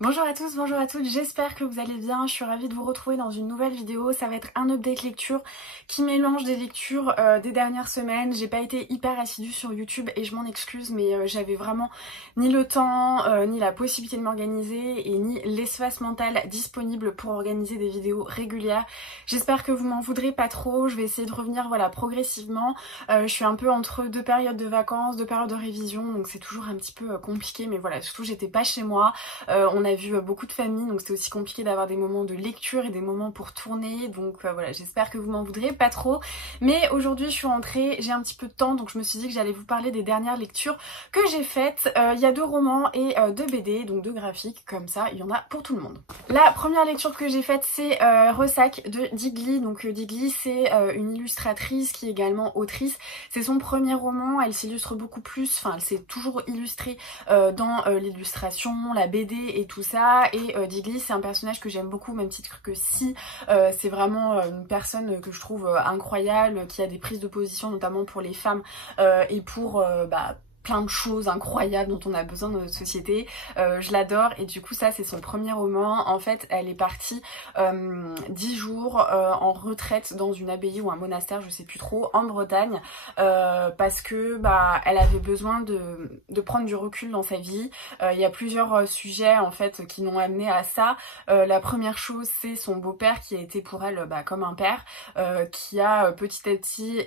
Bonjour à tous, bonjour à toutes, j'espère que vous allez bien, je suis ravie de vous retrouver dans une nouvelle vidéo. Ça va être un update lecture qui mélange des lectures des dernières semaines. J'ai pas été hyper assidue sur YouTube et je m'en excuse, mais j'avais vraiment ni le temps, ni la possibilité de m'organiser et ni l'espace mental disponible pour organiser des vidéos régulières. J'espère que vous m'en voudrez pas trop, je vais essayer de revenir progressivement. Je suis un peu entre deux périodes de vacances, deux périodes de révision, donc c'est toujours un petit peu compliqué, mais voilà, surtout j'étais pas chez moi. On a vu beaucoup de familles, donc c'est aussi compliqué d'avoir des moments de lecture et des moments pour tourner, donc voilà, j'espère que vous m'en voudrez pas trop. Mais aujourd'hui je suis rentrée, j'ai un petit peu de temps, donc je me suis dit que j'allais vous parler des dernières lectures que j'ai faites. Il y a 2 romans et 2 BD, donc 2 graphiques, comme ça il y en a pour tout le monde. La première lecture que j'ai faite c'est Ressac de Digli. Donc Digli c'est une illustratrice qui est également autrice. C'est son premier roman, elle s'illustre beaucoup plus, enfin elle s'est toujours illustrée dans l'illustration, la BD et tout ça. Et Digli c'est un personnage que j'aime beaucoup, au même titre que Si. C'est vraiment une personne que je trouve incroyable, qui a des prises de position notamment pour les femmes et pour plein de choses incroyables dont on a besoin dans notre société. Je l'adore et du coup ça c'est son premier roman. En fait elle est partie 10 jours en retraite dans une abbaye ou un monastère, je sais plus trop, en Bretagne parce que elle avait besoin de prendre du recul dans sa vie. Il y a plusieurs sujets en fait qui l'ont amené à ça. La première chose c'est son beau-père qui a été pour elle comme un père, qui a petit à petit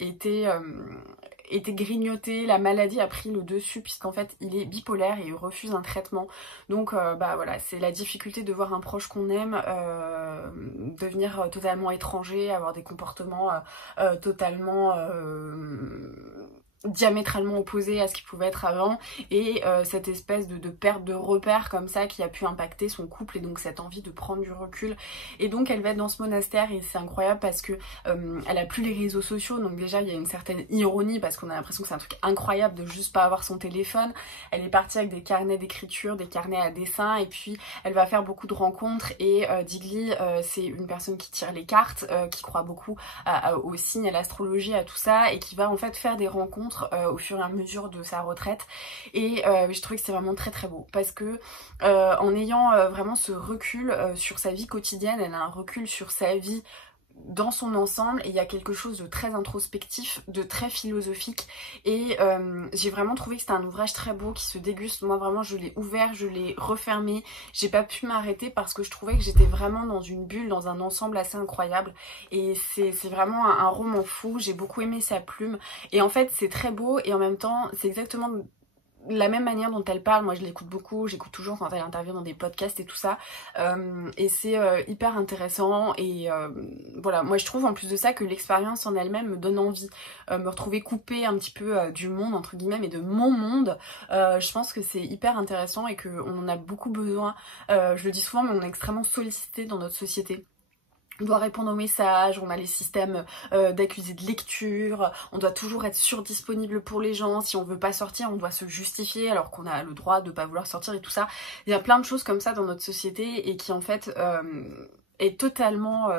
été grignoté, la maladie a pris le dessus puisqu'en fait il est bipolaire et il refuse un traitement. Donc voilà, c'est la difficulté de voir un proche qu'on aime devenir totalement étranger, avoir des comportements totalement diamétralement opposé à ce qu'il pouvait être avant, et cette espèce de perte de repère comme ça qui a pu impacter son couple, et donc cette envie de prendre du recul. Et donc elle va être dans ce monastère et c'est incroyable parce que elle a plus les réseaux sociaux, donc déjà il y a une certaine ironie parce qu'on a l'impression que c'est un truc incroyable de juste pas avoir son téléphone. Elle est partie avec des carnets d'écriture, des carnets à dessin, et puis elle va faire beaucoup de rencontres. Et Digli c'est une personne qui tire les cartes, qui croit beaucoup aux signes, à l'astrologie, à tout ça, et qui va en fait faire des rencontres au fur et à mesure de sa retraite. Et je trouve que c'est vraiment très très beau parce que en ayant vraiment ce recul sur sa vie quotidienne, elle a un recul sur sa vie dans son ensemble, et il y a quelque chose de très introspectif, de très philosophique, et j'ai vraiment trouvé que c'était un ouvrage très beau qui se déguste. Moi vraiment je l'ai ouvert, je l'ai refermé, j'ai pas pu m'arrêter parce que je trouvais que j'étais vraiment dans une bulle, dans un ensemble assez incroyable, et c'est vraiment un roman fou. J'ai beaucoup aimé sa plume, et en fait c'est très beau, et en même temps c'est exactement la même manière dont elle parle. Moi je l'écoute beaucoup, j'écoute toujours quand elle intervient dans des podcasts et tout ça, et c'est hyper intéressant. Et voilà, moi je trouve en plus de ça que l'expérience en elle-même me donne envie, me retrouver coupée un petit peu du monde entre guillemets, mais de mon monde. Je pense que c'est hyper intéressant et qu'on en a beaucoup besoin. Je le dis souvent, mais on est extrêmement sollicité dans notre société. On doit répondre aux messages, on a les systèmes d'accusés de lecture, on doit toujours être surdisponible pour les gens. Si on veut pas sortir, on doit se justifier alors qu'on a le droit de pas vouloir sortir et tout ça. Il y a plein de choses comme ça dans notre société et qui en fait est totalement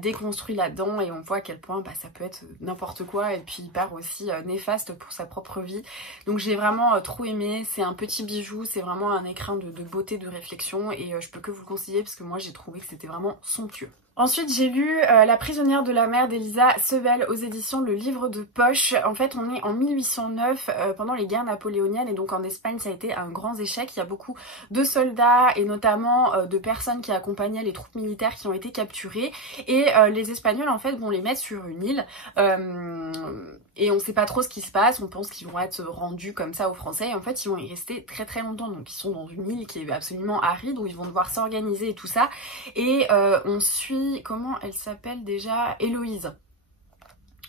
déconstruit là-dedans, et on voit à quel point ça peut être n'importe quoi et puis hyper aussi néfaste pour sa propre vie. Donc j'ai vraiment trop aimé, c'est un petit bijou, c'est vraiment un écrin de beauté, de réflexion, et je peux que vous le conseiller parce que moi j'ai trouvé que c'était vraiment somptueux. Ensuite j'ai lu La prisonnière de la mer d'Elisa Sebel aux éditions Le Livre de Poche. En fait on est en 1809 pendant les guerres napoléoniennes, et donc en Espagne ça a été un grand échec. Il y a beaucoup de soldats et notamment de personnes qui accompagnaient les troupes militaires qui ont été capturées, et les Espagnols en fait vont les mettre sur une île et on sait pas trop ce qui se passe. On pense qu'ils vont être rendus comme ça aux Français, et en fait ils vont y rester très très longtemps. Donc ils sont dans une île qui est absolument aride où ils vont devoir s'organiser et tout ça, et on suit, comment elle s'appelle déjà, Héloïse.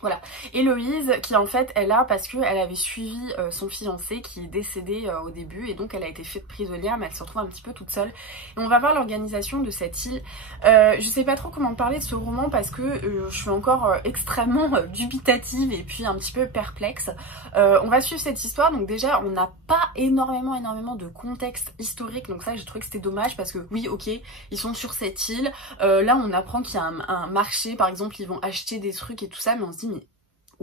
Voilà, Héloïse qui en fait est là parce qu'elle avait suivi son fiancé qui est décédé au début, et donc elle a été faite prisonnière, mais elle se retrouve un petit peu toute seule. Et on va voir l'organisation de cette île. Je sais pas trop comment parler de ce roman parce que je suis encore extrêmement dubitative et puis un petit peu perplexe. On va suivre cette histoire, donc déjà on n'a pas énormément de contexte historique, donc ça j'ai trouvé que c'était dommage parce que oui ok, ils sont sur cette île, là on apprend qu'il y a un marché par exemple, ils vont acheter des trucs et tout ça, mais on se dit mais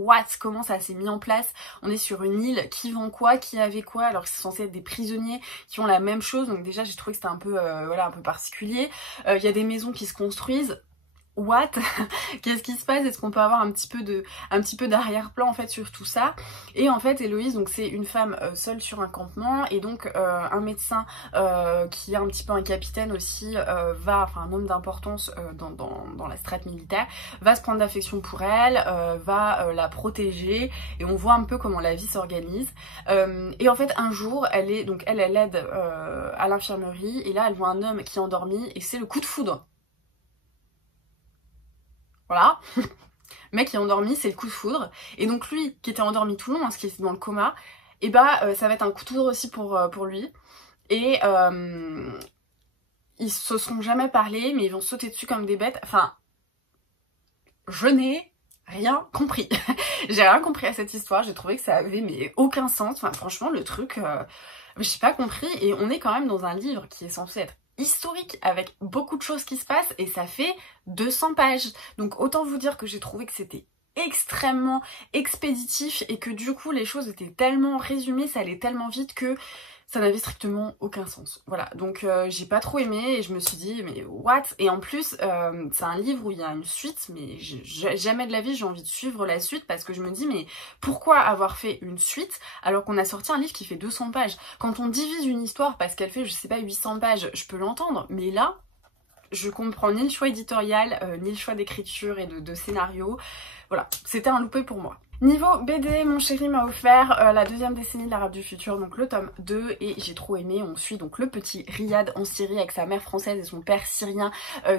what, comment ça s'est mis en place? On est sur une île, qui vend quoi, qui avait quoi, alors que c'est censé être des prisonniers qui ont la même chose, donc déjà j'ai trouvé que c'était un peu, voilà, un peu particulier. Il y a des maisons qui se construisent. What? Qu'est-ce qui se passe? Est-ce qu'on peut avoir un petit peu d'arrière-plan en fait sur tout ça? Et en fait Héloïse, donc c'est une femme seule sur un campement, et donc un médecin qui est un petit peu un capitaine aussi, enfin un homme d'importance dans la strate militaire, va se prendre d'affection pour elle, va la protéger, et on voit un peu comment la vie s'organise. Et en fait un jour elle aide à l'infirmerie, et là elle voit un homme qui est endormi, et c'est le coup de foudre. Voilà, le mec qui est endormi, c'est le coup de foudre. Et donc lui, qui était endormi tout le long, parce qu'il était dans le coma, et bah ça va être un coup de foudre aussi pour lui. Et ils se sont jamais parlé, mais ils vont sauter dessus comme des bêtes. Enfin, je n'ai rien compris. J'ai rien compris à cette histoire, j'ai trouvé que ça avait mais aucun sens. Enfin franchement, le truc, j'ai pas compris. Et on est quand même dans un livre qui est censé être historique avec beaucoup de choses qui se passent, et ça fait 200 pages. Donc autant vous dire que j'ai trouvé que c'était extrêmement expéditif, et que du coup les choses étaient tellement résumées, ça allait tellement vite que ça n'avait strictement aucun sens. Voilà, donc j'ai pas trop aimé, et je me suis dit mais what? Et en plus c'est un livre où il y a une suite, mais jamais de la vie j'ai envie de suivre la suite, parce que je me dis mais pourquoi avoir fait une suite alors qu'on a sorti un livre qui fait 200 pages? Quand on divise une histoire parce qu'elle fait je sais pas 800 pages, je peux l'entendre, mais là je comprends ni le choix éditorial, ni le choix d'écriture et de scénario. Voilà, c'était un loupé pour moi. Niveau BD, mon chéri m'a offert la deuxième décennie de l'Arabe du futur, donc le tome 2, et j'ai trop aimé. On suit donc le petit Riyad en Syrie avec sa mère française et son père syrien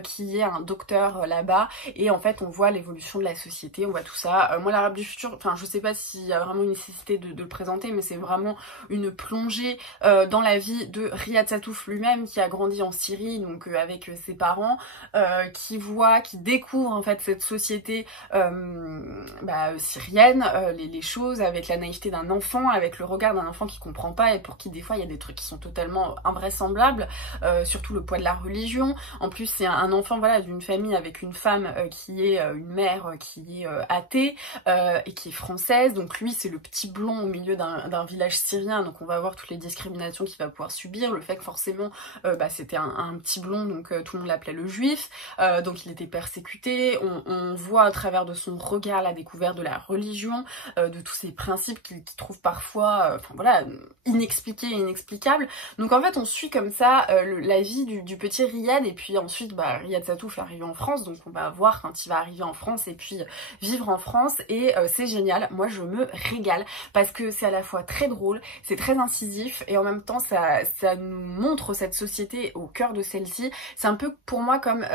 qui est un docteur là-bas, et en fait on voit l'évolution de la société, on voit tout ça. Moi l'Arabe du futur, enfin je sais pas s'il y a vraiment une nécessité de le présenter, mais c'est vraiment une plongée dans la vie de Riyad Sattouf lui-même, qui a grandi en Syrie, donc avec ses parents, qui découvre en fait cette société syrienne, les choses avec la naïveté d'un enfant, avec le regard d'un enfant qui comprend pas, et pour qui des fois il y a des trucs qui sont totalement invraisemblables, surtout le poids de la religion. En plus c'est un enfant voilà d'une famille avec une femme qui est une mère qui est athée et qui est française, donc lui c'est le petit blond au milieu d'un village syrien, donc on va voir toutes les discriminations qu'il va pouvoir subir, le fait que forcément c'était un petit blond, donc tout le monde l'appelait le juif, donc il était persécuté. On voit à travers de son regard la découverte de la religion, de tous ces principes qu'il trouve parfois inexpliqués et inexplicables. Donc en fait on suit comme ça la vie du petit Riyad, et puis ensuite Riyad Sattouf est arrivé en France, donc on va voir quand il va arriver en France et puis vivre en France, et c'est génial. Moi je me régale parce que c'est à la fois très drôle, c'est très incisif, et en même temps ça nous montre cette société au cœur de celle-ci. C'est un peu pour moi comme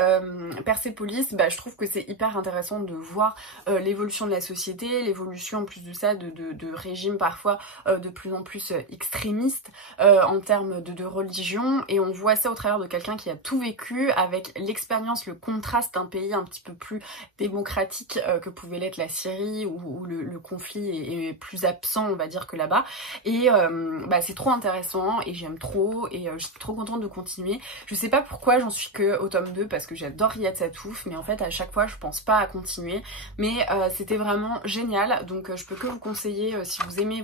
Persépolis, je trouve que c'est hyper intéressant de voir l'évolution de la société, l'évolution en plus de ça de régimes parfois de plus en plus extrémistes en termes de religion, et on voit ça au travers de quelqu'un qui a tout vécu, avec l'expérience, le contraste d'un pays un petit peu plus démocratique que pouvait l'être la Syrie, où le conflit est plus absent on va dire que là-bas, et c'est trop intéressant et j'aime trop, et je suis trop contente de continuer. Je sais pas pourquoi j'en suis que au tome 2 parce que j'adore Riyad Sattouf, mais en fait à chaque fois je pense pas à continuer, mais c'était vraiment génial, donc je peux que vous conseiller si vous aimez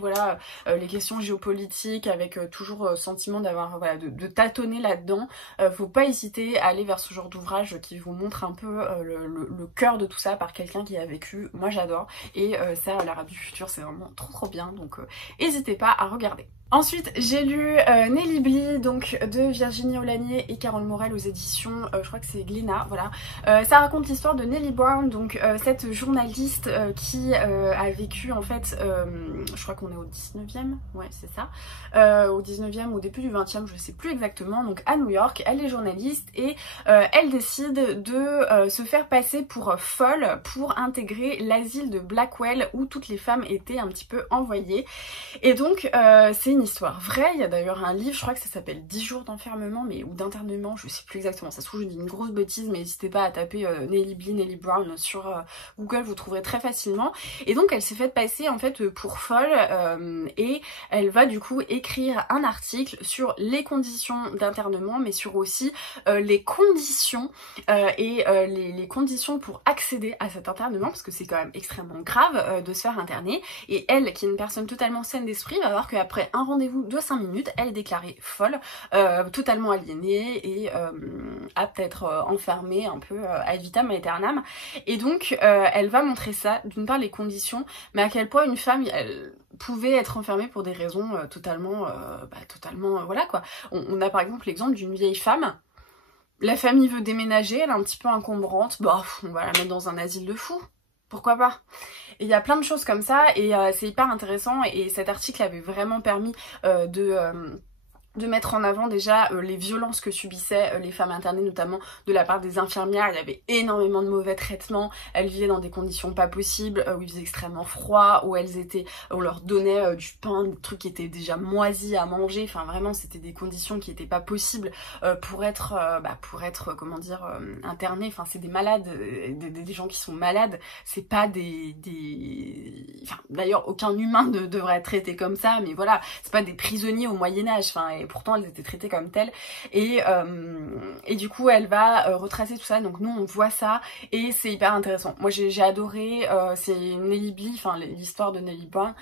les questions géopolitiques, avec toujours sentiment d'avoir de tâtonner là-dedans, faut pas hésiter à aller vers ce genre d'ouvrage qui vous montre un peu le cœur de tout ça par quelqu'un qui a vécu. Moi j'adore, et ça l'Arabe du futur c'est vraiment trop bien, donc n'hésitez pas à regarder. Ensuite, j'ai lu Nelly Bly, donc de Virginie Aulagnier et Carole Morel aux éditions, je crois que c'est Glénat, voilà. Ça raconte l'histoire de Nelly Brown, donc cette journaliste qui a vécu en fait, je crois qu'on est au 19e, ouais c'est ça, au 19e, au début du 20e, je sais plus exactement, donc à New York. Elle est journaliste, et elle décide de se faire passer pour folle pour intégrer l'asile de Blackwell où toutes les femmes étaient un petit peu envoyées. Et donc c'est une histoire vraie, il y a d'ailleurs un livre, je crois que ça s'appelle 10 jours d'enfermement ou d'internement, je sais plus exactement, ça se trouve je dis une grosse bêtise, mais n'hésitez pas à taper Nellie Bly, Nellie Brown sur Google, vous trouverez très facilement. Et donc elle s'est fait passer en fait pour folle et elle va du coup écrire un article sur les conditions d'internement, mais sur aussi les conditions les conditions pour accéder à cet internement, parce que c'est quand même extrêmement grave de se faire interner. Et elle, qui est une personne totalement saine d'esprit, va voir qu'après un rendez-vous de 5 minutes, elle est déclarée folle, totalement aliénée et apte à être enfermée un peu ad vitam aeternam. Et donc elle va montrer ça, d'une part les conditions, mais à quel point une femme elle pouvait être enfermée pour des raisons totalement voilà quoi. On a par exemple l'exemple d'une vieille femme. La famille veut déménager, elle est un petit peu encombrante, bah on va la mettre dans un asile de fous. Pourquoi pas? Et il y a plein de choses comme ça et c'est hyper intéressant et cet article avait vraiment permis de mettre en avant déjà les violences que subissaient les femmes internées, notamment de la part des infirmières. Il y avait énormément de mauvais traitements, elles vivaient dans des conditions pas possibles, où il faisait extrêmement froid, où on leur donnait du pain, des trucs qui étaient déjà moisis à manger, enfin vraiment c'était des conditions qui étaient pas possibles pour être comment dire, internées. Enfin c'est des malades, des gens qui sont malades, c'est pas enfin d'ailleurs aucun humain ne devrait être traité comme ça, mais voilà, c'est pas des prisonniers au Moyen-Âge, enfin et pourtant elles étaient traitées comme telles et du coup elle va retracer tout ça, donc nous on voit ça et c'est hyper intéressant. Moi j'ai adoré, c'est Nellie Bly, enfin l'histoire de Nellie Brown,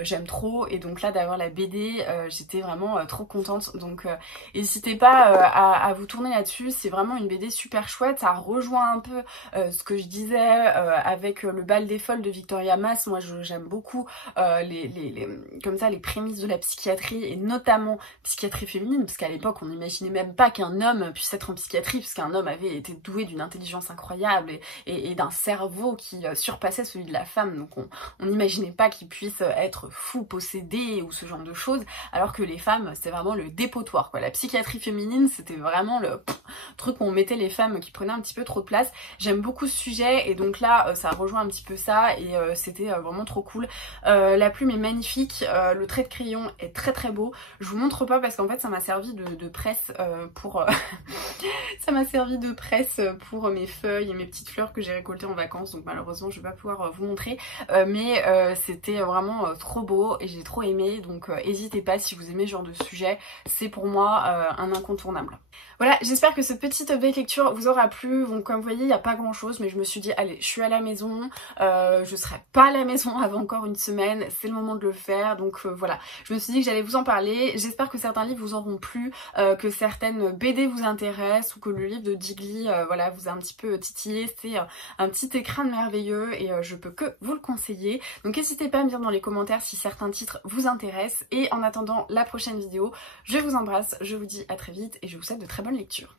j'aime trop et donc là d'avoir la BD j'étais vraiment trop contente, donc n'hésitez pas à vous tourner là-dessus, c'est vraiment une BD super chouette, ça rejoint un peu ce que je disais avec le bal des folles de Victoria Mass. Moi j'aime beaucoup comme ça les prémices de la psychiatrie et notamment psychiatrie féminine, parce qu'à l'époque on n'imaginait même pas qu'un homme puisse être en psychiatrie, parce qu'un homme avait été doué d'une intelligence incroyable et d'un cerveau qui surpassait celui de la femme, donc on n'imaginait pas qu'il puisse être fou, possédé ou ce genre de choses, alors que les femmes c'était vraiment le dépotoir quoi. La psychiatrie féminine c'était vraiment le truc où on mettait les femmes qui prenaient un petit peu trop de place. J'aime beaucoup ce sujet et donc là ça rejoint un petit peu ça et c'était vraiment trop cool. La plume est magnifique, le trait de crayon est très très beau, je vous montre pas parce qu'en fait ça m'a servi de presse pour ça m'a servi de presse pour mes feuilles et mes petites fleurs que j'ai récoltées en vacances, donc malheureusement je vais pas pouvoir vous montrer, mais c'était vraiment trop beau et j'ai trop aimé, donc n'hésitez pas si vous aimez ce genre de sujet, c'est pour moi un incontournable. Voilà, j'espère que cette petite update lecture vous aura plu. Bon, comme vous voyez, il n'y a pas grand chose, mais je me suis dit, allez, je suis à la maison, je serai pas à la maison avant encore une semaine, c'est le moment de le faire, donc voilà. Je me suis dit que j'allais vous en parler, j'espère que certains livres vous auront plu, que certaines BD vous intéressent, ou que le livre de Jiggly, voilà, vous a un petit peu titillé, c'est un petit écrin merveilleux, et je peux que vous le conseiller. Donc n'hésitez pas à me dire dans les commentaires si certains titres vous intéressent, et en attendant la prochaine vidéo, je vous embrasse, je vous dis à très vite, et je vous souhaite de très bonnes lectures.